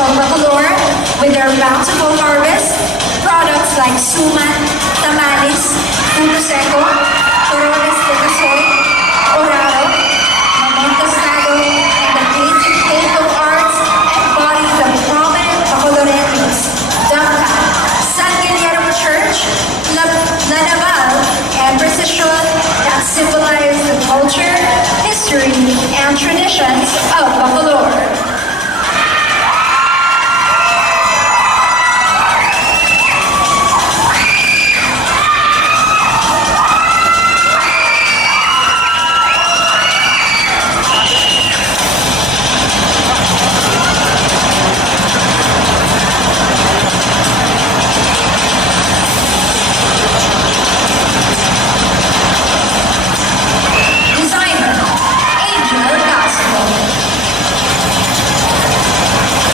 of Bacolor with their bountiful harvest. Products like suman, tamales, puto seco,